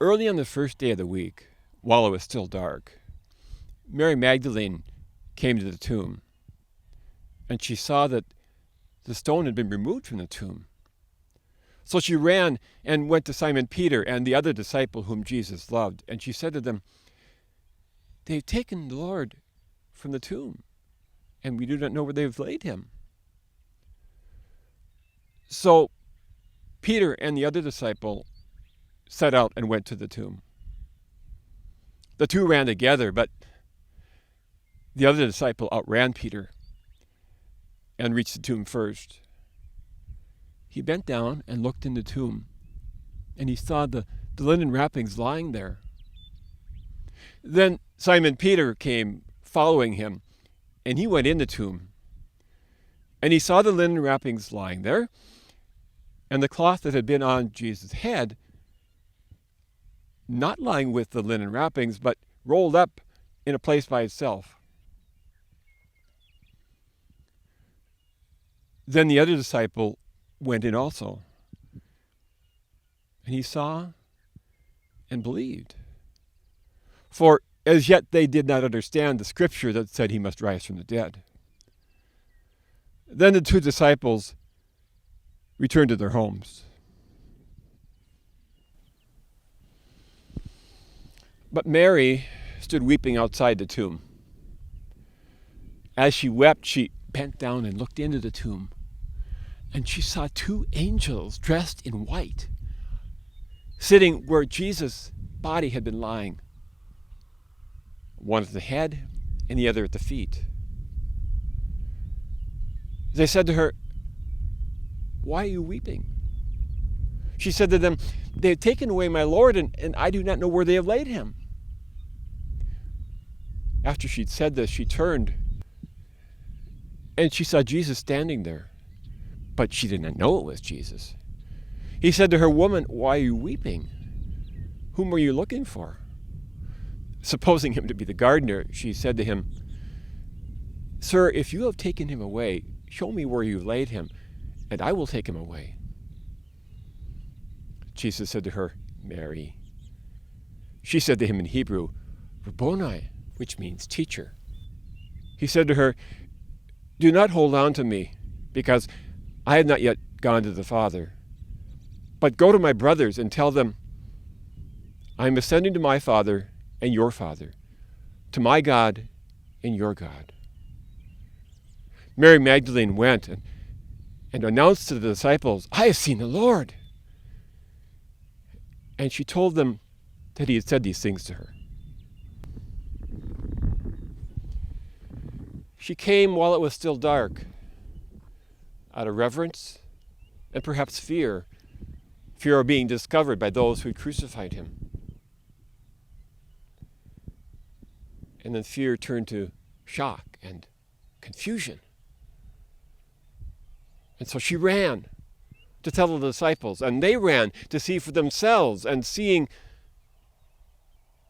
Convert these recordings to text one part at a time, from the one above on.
Early on the first day of the week, while it was still dark, Mary Magdalene came to the tomb, and she saw that the stone had been removed from the tomb. So she ran and went to Simon Peter and the other disciple whom Jesus loved, and she said to them, "They've taken the Lord from the tomb, and we do not know where they've laid him." So Peter and the other disciple set out and went to the tomb. The two ran together, but the other disciple outran Peter and reached the tomb first. He bent down and looked in the tomb, and he saw the linen wrappings lying there. Then Simon Peter came following him, and he went in the tomb. And he saw the linen wrappings lying there, and the cloth that had been on Jesus' head, not lying with the linen wrappings, but rolled up in a place by itself. Then the other disciple went in also, and he saw and believed. For as yet they did not understand the scripture that said he must rise from the dead. Then the two disciples returned to their homes. But Mary stood weeping outside the tomb. As she wept, she bent down and looked into the tomb, and she saw two angels dressed in white, sitting where Jesus' body had been lying, one at the head and the other at the feet. They said to her, "Why are you weeping?" She said to them, "They have taken away my Lord, and I do not know where they have laid him." After she'd said this, she turned, and she saw Jesus standing there, but she did not know it was Jesus. He said to her, "Woman, why are you weeping? Whom are you looking for?" Supposing him to be the gardener, she said to him, "Sir, if you have taken him away, show me where you've laid him, and I will take him away." Jesus said to her, "Mary." She said to him in Hebrew, "Rabboni," which means teacher. He said to her, "Do not hold on to me, because I have not yet gone to the Father. But go to my brothers and tell them, I am ascending to my Father and your Father, to my God and your God." Mary Magdalene went and announced to the disciples, "I have seen the Lord." And she told them that he had said these things to her. She came while it was still dark, out of reverence and perhaps fear of being discovered by those who had crucified him. And then fear turned to shock and confusion. And so she ran to tell the disciples, and they ran to see for themselves, and seeing,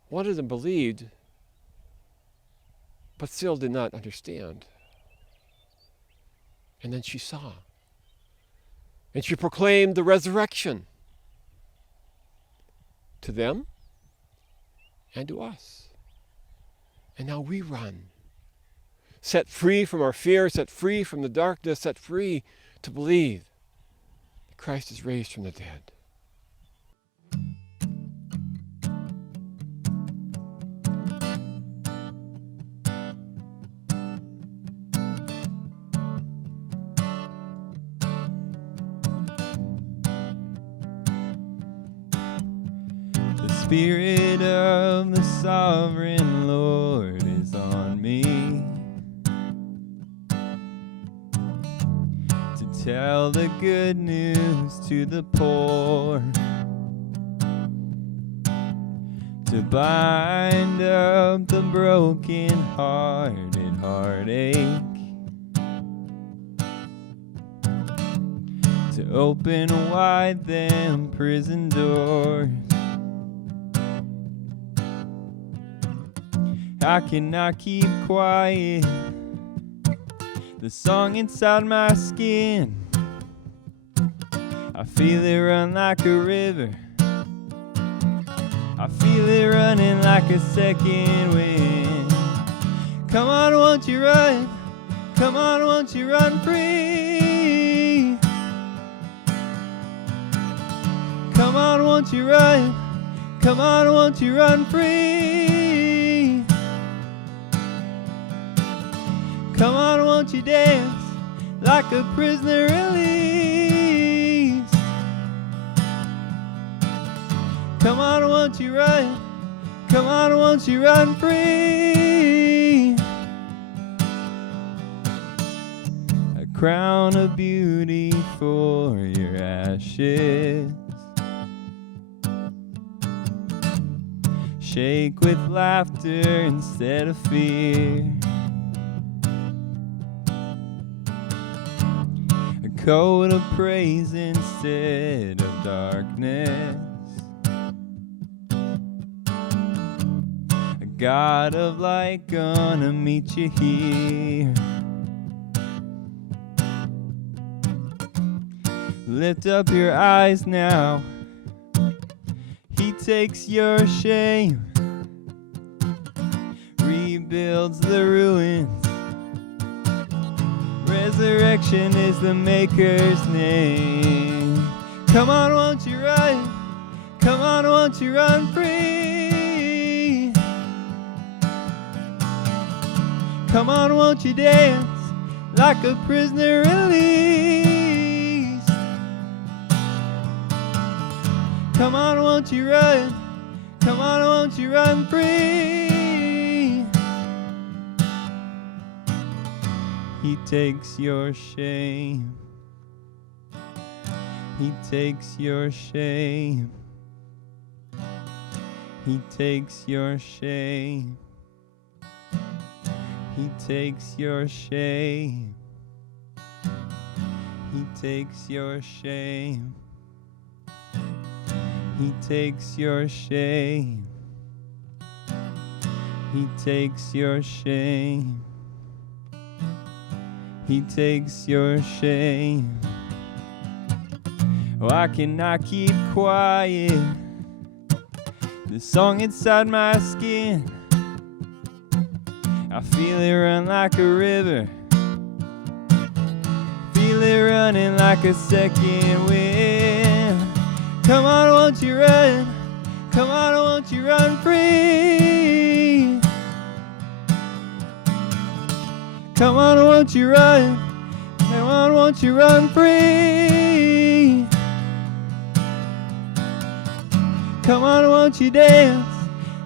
one of them believed, but still did not understand. And then she saw, and she proclaimed the resurrection to them and to us. And now we run, set free from our fear, set free from the darkness, set free to believe that Christ is raised from the dead. The Spirit of the Sovereign Lord is on me, to tell the good news to the poor, to bind up the broken-hearted heartache, to open wide them prison doors. I cannot keep quiet, the song inside my skin, I feel it run like a river, I feel it running like a second wind. Come on, won't you run? Come on, won't you run free? Come on, won't you run? Come on, won't you run free? Come on, won't you dance like a prisoner released? Come on, won't you run? Come on, won't you run free? A crown of beauty for your ashes. Shake with laughter instead of fear. A coat of praise instead of darkness. A God of light gonna meet you here. Lift up your eyes now. He takes your shame, rebuilds the ruins. Resurrection is the Maker's name. Come on, won't you run? Come on, won't you run free? Come on, won't you dance like a prisoner released? Come on, won't you run? Come on, won't you run free? He takes your shame. He takes your shame. He takes your shame. He takes your shame. He takes your shame. He takes your shame. He takes your shame. He takes your shame. Oh, I cannot keep quiet. The song inside my skin, I feel it run like a river. Feel it running like a second wind. Come on, won't you run? Come on, won't you run free? Come on, won't you run? Come on, won't you run free? Come on, won't you dance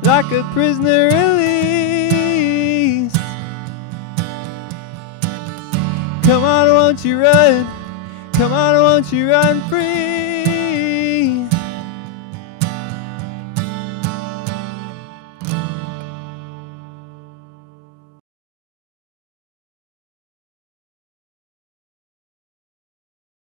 like a prisoner released? Come on, won't you run? Come on, won't you run free?